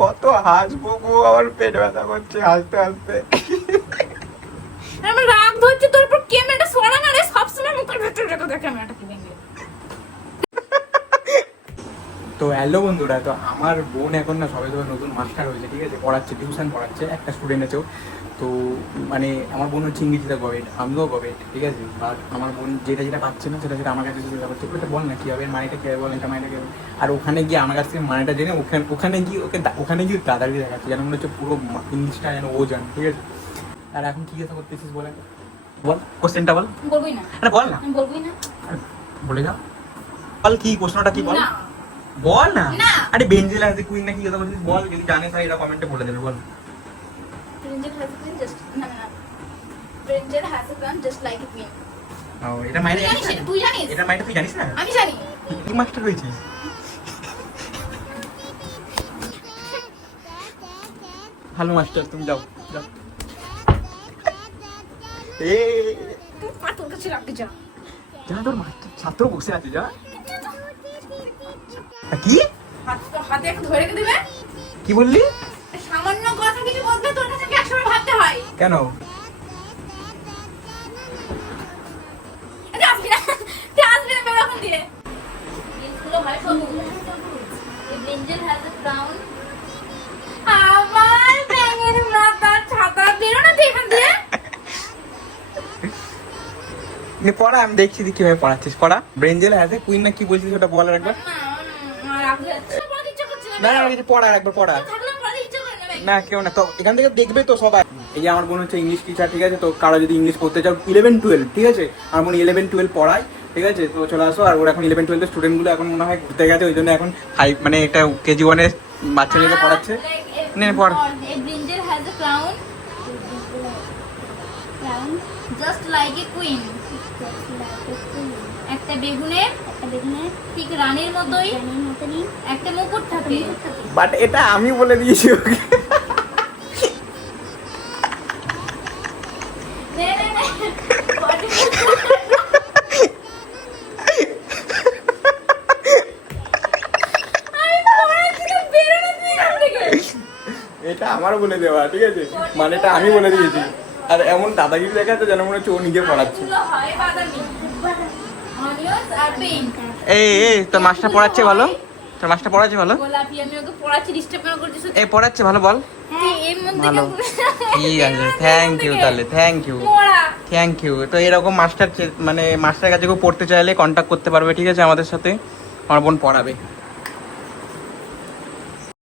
কত হাসবো গো, আমার পেট ব্যথা করছে হাসতে হাসতে। আমার রাগ ধরছে তোর উপর, ক্যামেরাটা সরা না রে, সবসময় মুখের ভেতরে রেখে দে ক্যামেরাটা, কি ভেঙে। তো হ্যালো বন্ধুরা, তো আমার বোন এখন না সবে সবে নতুন মাস্টার হয়েছে, ঠিক আছে, পড়াচ্ছে, টিউশন পড়াচ্ছে, একটা স্টুডেন্ট আছেও। তো মানে আমার বোন হচ্ছে ইংরেজিতে গভেট, আমিও গভেট, ঠিক আছে। বাট আমার বোন যেটা যেটা পাচ্ছে না সেটা আমার কাছে যেটা পাচ্ছে ওটা বল না কী হবে, মানেটা কী হবে বল, এটা মানেটা কী হবে। আর ওখানে গিয়ে আমার কাছ থেকে মানেটা জেনে ওখানে গিয়ে ওখানে গিয়ে দাদাগিরি দেখাচ্ছে, যেন মনে হচ্ছে পুরো ইংলিশটা যেন ও জানে, ঠিক আছে। আর এখন কী কথা করতেছিস বলে, বল কোশ্চেনটা বল। বলবই না, আরে বল না, আমি বলবই না। বলে যাও, বল কি প্রশ্নটা কি বল, না বল না। না। আরে বেঞ্জেল আর কুইন না কি কথা বলছিস বল, যদি জানিস তাহলে এটা কমেন্টে বলে দেবে, বল। Ranger has a gun just না না। Ranger has a gun just like a queen. ও এটা মাইনে তুই জানিস? তুই জানিস? এটা মাইনে তুই জানিস না? আমি জানি। কি মাস্টার হয়েছিস? ভালো মাস্টার, তুমি যাও যাও। তুই পাথর কাছে রাখতে যা। যা, তোর মাস্টার ছাত্র বসে আছে, যা। কি হাতে একটু ধরে রেখে দেবে। কি বললি? সামান্য কথা কিছু বলতে তোর কাছে 100 বার ভাবতে হয়। কেন? এটা আসবি না, তুই আসবি না বেরোখন দিয়ে। এগুলো হয় সবুজ। এই Ranger has a crown. আমার ব্যাঙের মাথার ছাতা, বেরো না তুই এখান দিয়ে। পড়া, আমি দেখছি কিভাবে পড়াচ্ছিস, পড়া। ব্রেঞ্জেল আছে কুইন না কি বলছিস ওটা বল একবার। না না কিছু পড়া একবার, পড়া। না কেউ না, তো এখান থেকে দেখবে তো সবাই। এই যে আমার বোন হচ্ছে ইংলিশ টিচার, ঠিক আছে। তো কারো যদি ইংলিশ পড়তে চাও 11-12, ঠিক আছে, আমার বোন 11-12 পড়ায়, ঠিক আছে। তো চলে আসো। আর ওর এখন 11-12 স্টুডেন্টগুলো এখন মনে হয় ঘুরতে গেছে, ওই জন্য এখন মানে একটা কেজি 1-এর বাচ্চা মেয়েকে পড়াচ্ছে। নে পড়। Ranger has a crown just like a queen. একটা বেগুনের ঠিক রানীর মতোই একটা মুকুট থাকে। বাট এটা আমি বলে দিয়েছি ওকে। নে নে নে এটা আমারও বলে দেওয়া, ঠিক আছে, মানে এটা আমি বলে দিয়েছি। আর এমন দাদাগিরি দেখাচ্ছে যেন মনে হচ্ছে ও নিজে পড়াচ্ছে। এই তোর মাস্টার পড়াচ্ছে ভালো, তোর মাস্টার পড়াচ্ছে ভালো। গোলাপি, আমি ওকে পড়াচ্ছি, ডিস্টার্ব কেন করছিস? এই পড়াচ্ছে ভালো, বল। হ্যাঁ এর মধ্যে ভালো, ঠিক আছে, থ্যাংক ইউ, তাহলে থ্যাংক ইউ, থ্যাংক ইউ। তো এরকম মাস্টার মানে মাস্টারের কাছে কেউ পড়তে চাইলে কন্ট্যাক্ট করতে পারবে, ঠিক আছে, আমাদের সাথে। আমার বোন পড়াবে।